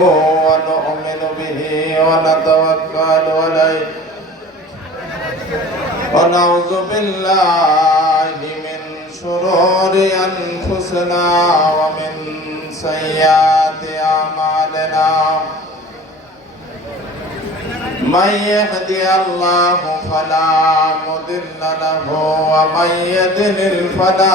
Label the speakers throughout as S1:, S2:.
S1: ونؤمن به ونتوكل عليه ونعوذ بالله من شرور أنفسنا ومن سيئات أعمالنا من يهدي الله فلا مضل له ومن يضلل فلا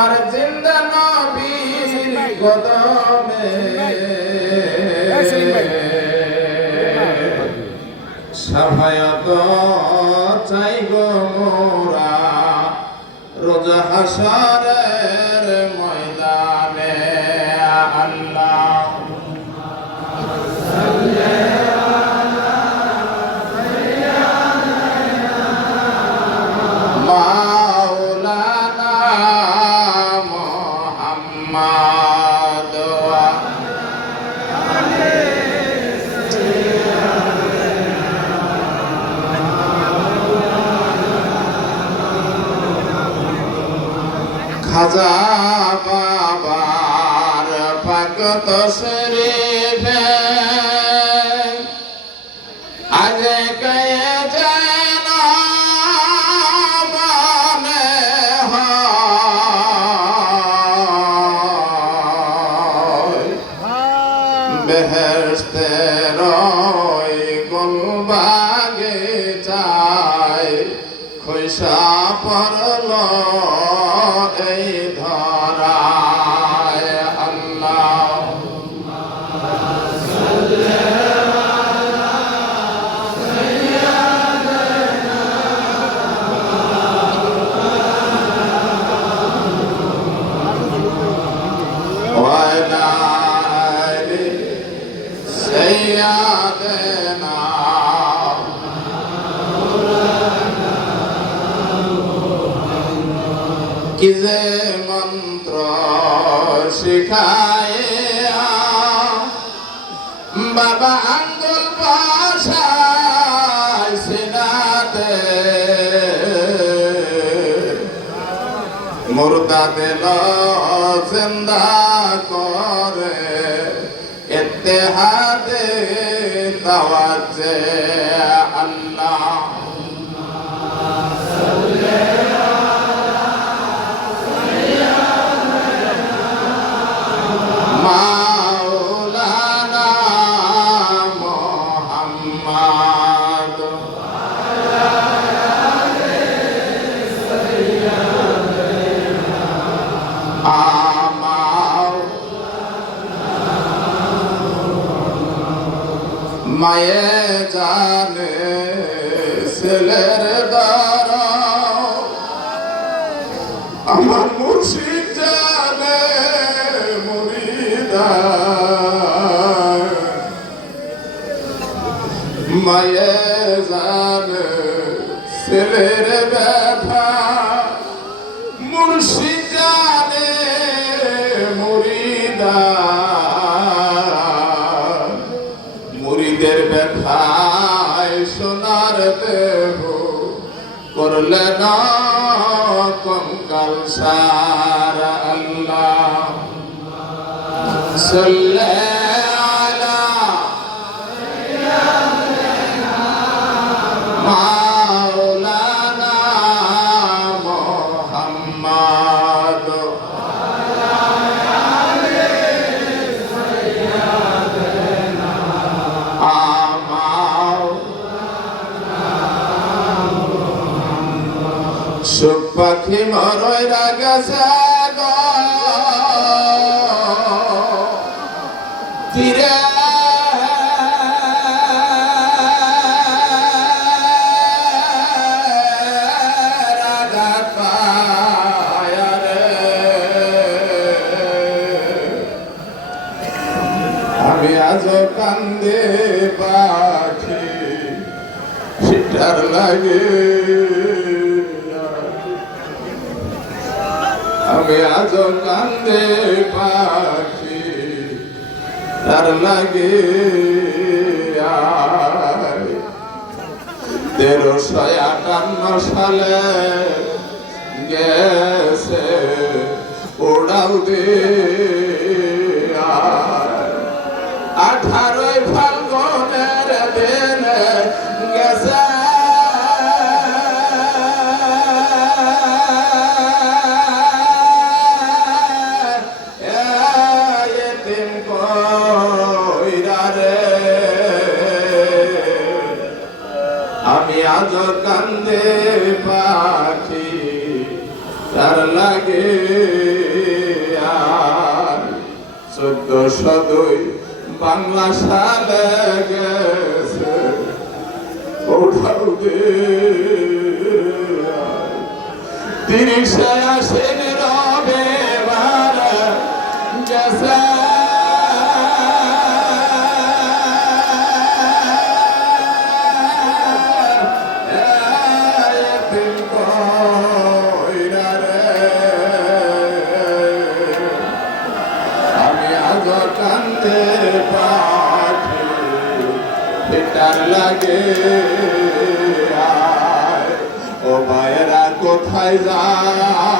S1: আমার জিন্দা নবীর কদমে। সাফায়াত চাই গো মোরা রোজা হাসরের বেহেস্তের গুলবাগে চাই খুশা পড়ল এই কি যে মন্ত্র শিখায়? বাবা আঙ্গুল পাশায় মুর্দা দিল জিন্দা করে ইত্তেহাদে তাওয়াজে। মায়ে জানে ছেলের দ্বারা আমার মুর্শিদ জানে মুরিদা মায়ে সারা আল্লাহ। সুখ পাখি মরই রাগাছে গো ফিরে রাগাত পায় রে। আমি আজ কান্দে পাখি, সেটার লাগে আমি আজ কান্দে পাখি তার লাগে তেরোশো আটান্ন সালে গেছে ওড়াও দে আঠারোই আজ কান্দে পাখি, তার লাগে আর চোদ্দ দুই বাংলা সালে গেছে। ওঠাও দে তিরিশে আসেন লাগে ও ভাইয়েরা কোথায় যাও